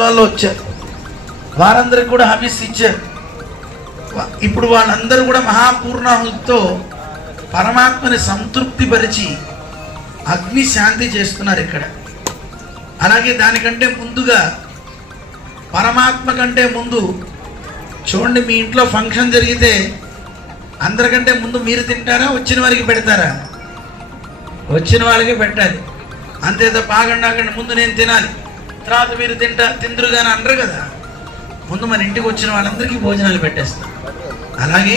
వాళ్ళు వచ్చారు, వారందరికి కూడా హబీస్ ఇచ్చారు. ఇప్పుడు వాళ్ళందరూ కూడా మహాపూర్ణాహుతితో పరమాత్మని సంతృప్తి పరిచి అగ్ని శాంతి చేస్తున్నారు ఇక్కడ. అలాగే దానికంటే ముందుగా పరమాత్మ కంటే ముందు చూడండి, మీ ఇంట్లో ఫంక్షన్ జరిగితే అందరికంటే ముందు మీరు తింటారా, వచ్చిన వారికి పెడతారా? వచ్చిన వాళ్ళకి పెట్టాలి, అంతే తప్ప ఆగండి ముందు నేను తినాలి తర్వాత మీరు తిందురుగాని అనరు కదా. ముందు మన ఇంటికి వచ్చిన వాళ్ళందరికీ భోజనాలు పెట్టేస్తాం. అలాగే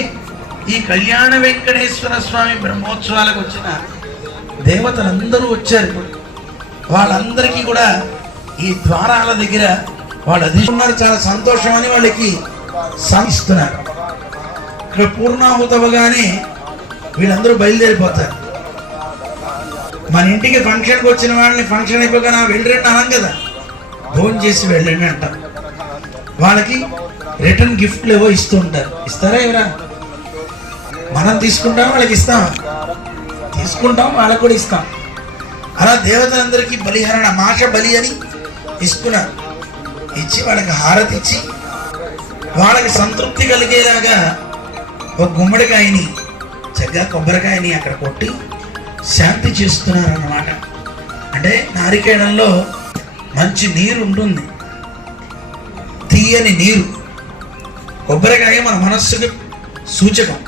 ఈ కళ్యాణ వెంకటేశ్వర స్వామి బ్రహ్మోత్సవాలకు వచ్చిన దేవతలందరూ వచ్చారు. ఇప్పుడు వాళ్ళందరికీ కూడా ఈ ద్వారాల దగ్గర వాళ్ళు అధిస్తున్నారు, చాలా సంతోషం అని వాళ్ళకి ఇస్తున్నారు. ఇక్కడ పూర్ణాహుతవగానే వీళ్ళందరూ బయలుదేరిపోతారు. మన ఇంటికి ఫంక్షన్కి వచ్చిన వాళ్ళని ఫంక్షన్ అయిపోగా వెళ్ళండి అనం కదా, భోజనం చేసి వెళ్ళండి అంటాం. వాళ్ళకి రిటర్న్ గిఫ్ట్లు ఏవో ఇస్తూ ఉంటారు. ఇస్తారా ఎవరా? మనం తీసుకుంటాం, వాళ్ళకి ఇస్తాం, తీసుకుంటాం, వాళ్ళకి కూడా ఇస్తాం. అలా దేవతలందరికీ బలిహరణ మాష బలి అని ఇస్తున్నారు. ఇచ్చి వాళ్ళకి హారతి ఇచ్చి వాళ్ళకి సంతృప్తి కలిగేలాగా ఒక గుమ్మడికాయని చక్కగా కొబ్బరికాయని అక్కడ కొట్టి శాంతి చేస్తున్నారు అన్నమాట. అంటే నారికేళంలో మంచి నీరు ఉంటుంది, తీయని నీరు. కొబ్బరికాయ మన మనస్సుకి సూచకం.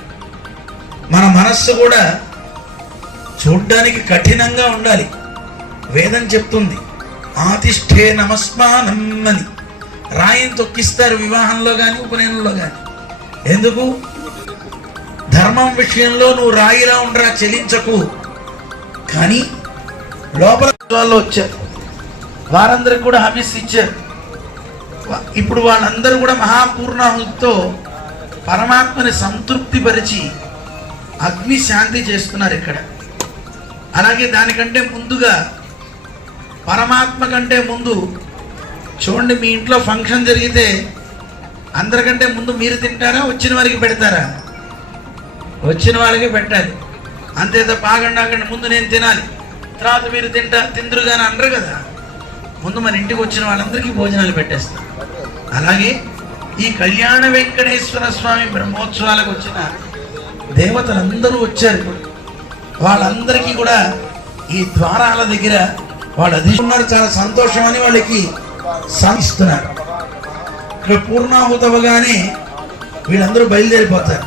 మన మనస్సు కూడా చూడ్డానికి కఠినంగా ఉండాలి. వేదం చెప్తుంది ఆతిష్ఠే నమస్మానం అని. రాయిని తొక్కిస్తారు వివాహంలో కానీ ఉపనయనంలో కానీ. ఎందుకు? ధర్మం విషయంలో నువ్వు రాయిలా ఉండరా, చెలించకు. కానీ లోపల వాళ్ళు వచ్చారు, వారందరికి కూడా హబీస్ ఇచ్చారు. ఇప్పుడు వాళ్ళందరూ కూడా మహాపూర్ణాహుతితో పరమాత్మని సంతృప్తి పరిచి అగ్ని శాంతి చేస్తున్నారు ఇక్కడ. అలాగే దానికంటే ముందుగా పరమాత్మ కంటే ముందు చూడండి, మీ ఇంట్లో ఫంక్షన్ జరిగితే అందరికంటే ముందు మీరు తింటారా, వచ్చిన వారికి పెడతారా? వచ్చిన వాళ్ళకి పెట్టాలి, అంతే తప్ప ఆగండి ముందు నేను తినాలి తర్వాత మీరు తిందురుగాని అనరు కదా. ముందు మన ఇంటికి వచ్చిన వాళ్ళందరికీ భోజనాలు పెట్టేస్తాం. అలాగే ఈ కళ్యాణ వెంకటేశ్వర స్వామి బ్రహ్మోత్సవాలకు వచ్చిన దేవతలందరూ వచ్చారు. ఇప్పుడు వాళ్ళందరికీ కూడా ఈ ద్వారాల దగ్గర వాళ్ళు అధిస్తున్నారు, చాలా సంతోషం అని వాళ్ళకి ఇస్తున్నారు. ఇక్కడ పూర్ణాహుతవగానే వీళ్ళందరూ బయలుదేరిపోతారు.